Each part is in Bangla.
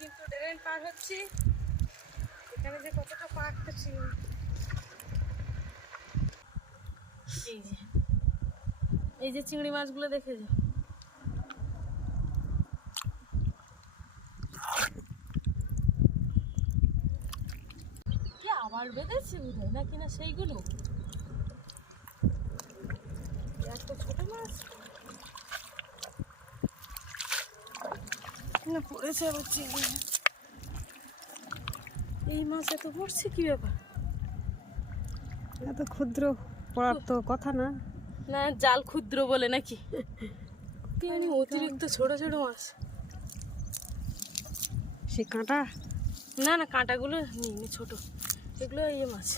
কিন্তু ড্রেন পার হচ্ছি। এখানে যে কতটা পার্কটা ছিল এই যে এই যে চিংড়ি মাছগুলো দেখে যে কি আবার বেঁধেছে বোধহয় নাকি না সেইগুলো? এত ছোট মাছ না পড়েছে আবার চিংড়ি। এই মাছ এত পড়ছে কি ব্যাপার? এত ক্ষুদ্র পড়ার তো কথা না। না জাল ক্ষুদ্র বলে নাকি? কি জানি অতিরিক্ত ছোট ছোট মাছ। সে কাঁটা? না না কাঁটাগুলো নিয়ে ছোট। এগুলো ইয়ে মাছ।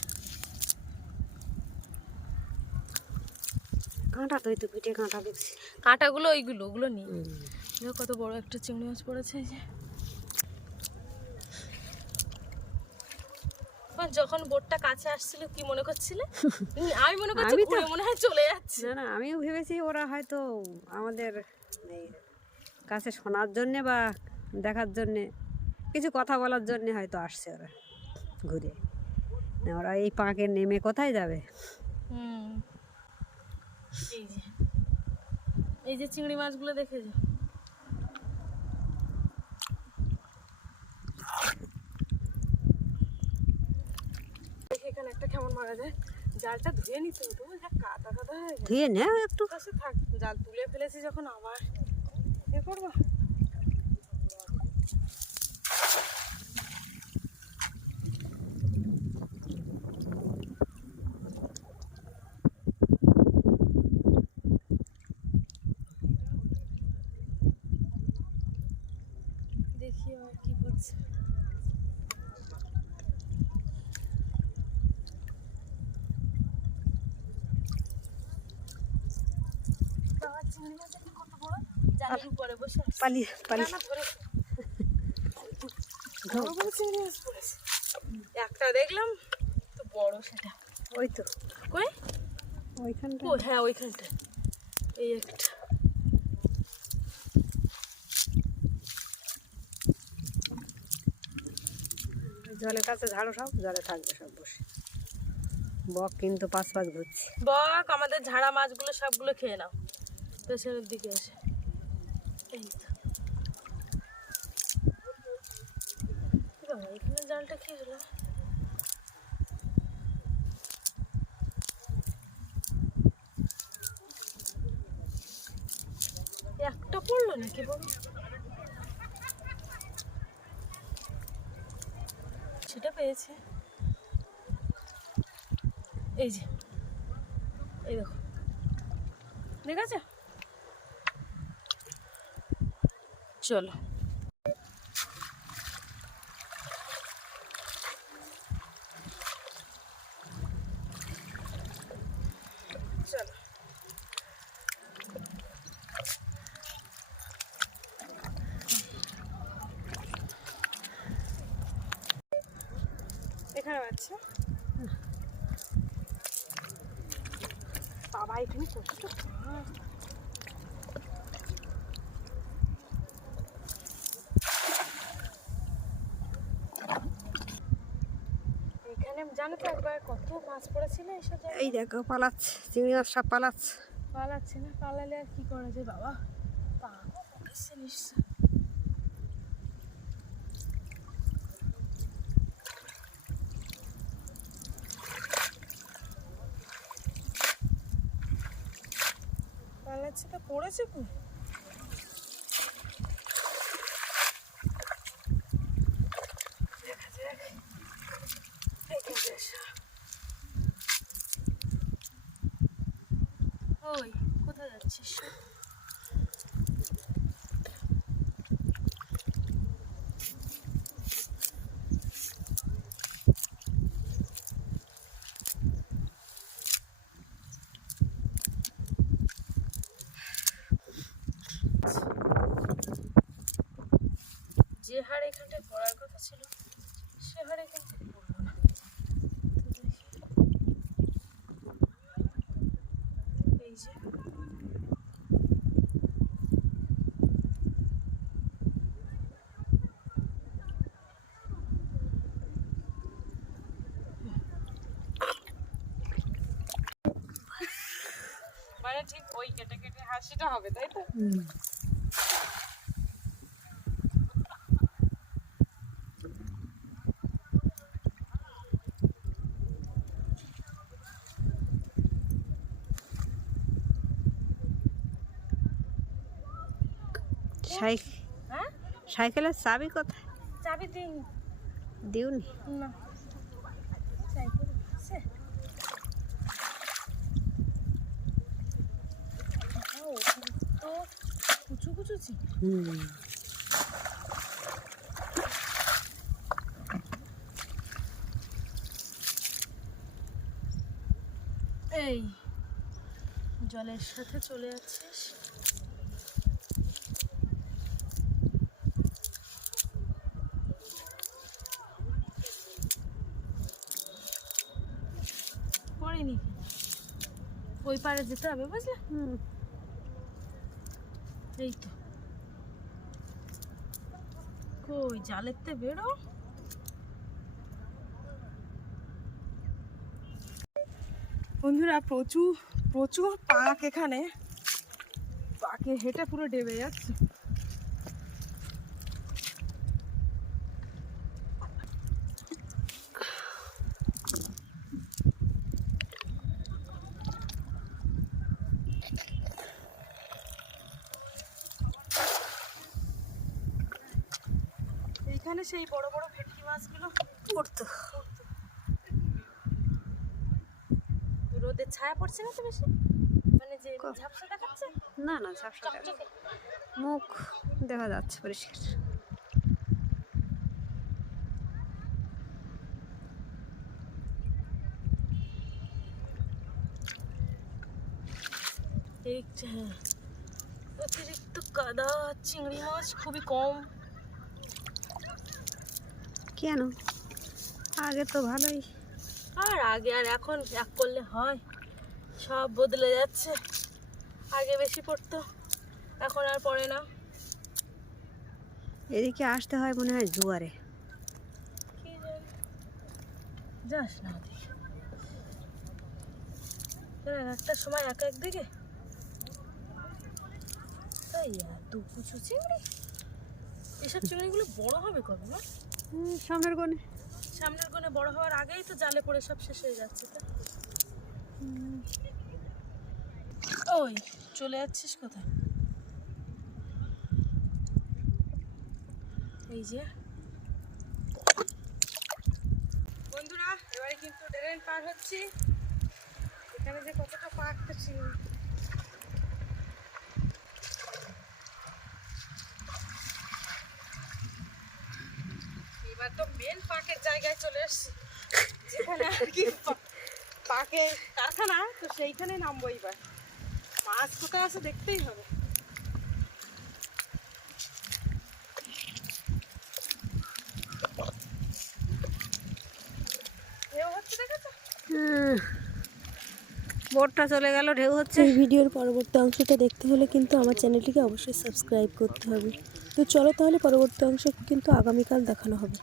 কাঁটা তো এই পিঠে কাঁটা দেখছি। কাঁটাগুলো ওইগুলো ওগুলো দেখো কত বড় একটা চিংড়ি মাছ পড়েছে এই যে। যখন বোটটা কাছে আসছিল কি মনে করছিলে? আমি মনে করছি ঘুরে মনে হয় চলে যাচ্ছে। না না আমিও ভেবেছি ওরা হয়তো আমাদের কাছে শোনার জন্যে বা দেখার জন্যে কিছু কথা বলার জন্যে হয়তো আসছে ওরা ঘুরে। ওরা এই পাঁকে নেমে কোথায় যাবে? এই যে। এই যে চিংড়ি মাছগুলো দেখে যে এখানে একটা কেমন মারা যায়। জালটা ধুয়ে নিতে হতো যা কাদা কাদা হয়ে ধুয়ে নেও একটু। কাছে থাক জাল তুলে ফেলেছি যখন আবার। এ করব? দেখি আর কি করছে বাবা চিংড়ি মাছ দেখি কত বড় জালের উপরে বসে আছে। পালি পালি। একটা দেখলাম তো বড় সেটা। ওই তো। কই? ওইখানটা। ও হ্যাঁ ওইখানটা। এই একটা। জলের কাছে ঝাড়ো সব জলে থাকবে সব বসে। বক কিন্তু পাঁচ পাঁচ ঘুরছে। বক আমাদের ঝাড়া মাছগুলো সবগুলো খেয়ে নাও। পেছনের দিকে এসে এই তো। এখানে জালটা কি হলো? একটা পড়ল নাকি বলো সেটা পেয়েছে। এই যে। এই দেখো। দেখেছ চলো চলো। এখানে বাচ্চা? বাবা এখানে কতটা ফাঁক। তো একবার কত মাছ পড়েছিল এইসব এই দেখো পালাচ্ছে চিংড়ি মাছ সব পালাচ্ছে। পালাচ্ছে না পালালে আর কি করা যায় বাবা? পড়েছে নিশ্চয়। পালাচ্ছে তো পড়েছে কো দেখা যাক এদিকে এসো। ওই কোথায় যাচ্ছিস? যে হার এখানটায় পড়ার কথা ছিল সে হার এখান থেকে পড়ল না তো দেখি। এই যে মানে ঠিক ওই কেটে কেটে হাসিটা হবে তাই তো? হ্যাঁ? সাইকেলের চাবি কোথায়? চাবি দিন দিওনি? না। সাইকেল আছে ও, এই জলের সাথে চলে যাচ্ছিস। পড়েনি। ওই পারে যেতে হবে বুঝলে? হুম। এই তো। কই, জালেরতে বেরো? বন্ধুরা, প্রচুর প্রচুর পাক এখানে। পাকে হেঁটে পুরো ডেবে যাচ্ছে। এইখানে সেই বড় বড় ভেটকি মাছগুলো পড়তো রোদের ছায়া পড়ছে না তো বেশি? মানে যে ঝাপসা দেখাচ্ছে? না না ঝাপসা মুখ দেখা যাচ্ছে পরিষ্কার। অতিরিক্ত কাদা চিংড়ি মাছ খুবই কম। কেন? আগে তো ভালোই। আর আগে আর এখন এক করলে হয়। সব বদলে যাচ্ছে। আগে বেশি পড়তো এখন আর পড়ে না। এদিকে আসতে হয় মনে হয় জোয়ারে। যাস না একটা সময় এক এক দিকে। তাই কুচু চিংড়ি। এসব চিংড়িগুলো বড় হবে কবে না সামনের কোণে। সামনের কোণে বড় হওয়ার আগেই তো জালে পড়ে সব শেষ হয়ে যাচ্ছে ওই, চলে যাচ্ছিস কোথায়? এই যে। বন্ধুরা, এবারে কিন্তু ট্রেন পার হচ্ছি। এখানে যে কতটা পাক ছিল। তো মেন পাকের জায়গায় চলে এসছি যেখানে আর কি পা- পাকের কারখানা তো সেইখানে নামবো এবার মাছ কোথায় আছে দেখতেই হবে। বোটটা চলে গেল ঢেউ হচ্ছে। এই ভিডিওর পরবর্তী অংশটা দেখতে হলে কিন্তু আমার চ্যানেলটিকে অবশ্যই সাবস্ক্রাইব করতে হবে। তো চলো তাহলে পরবর্তী অংশ কিন্তু আগামীকাল দেখানো হবে।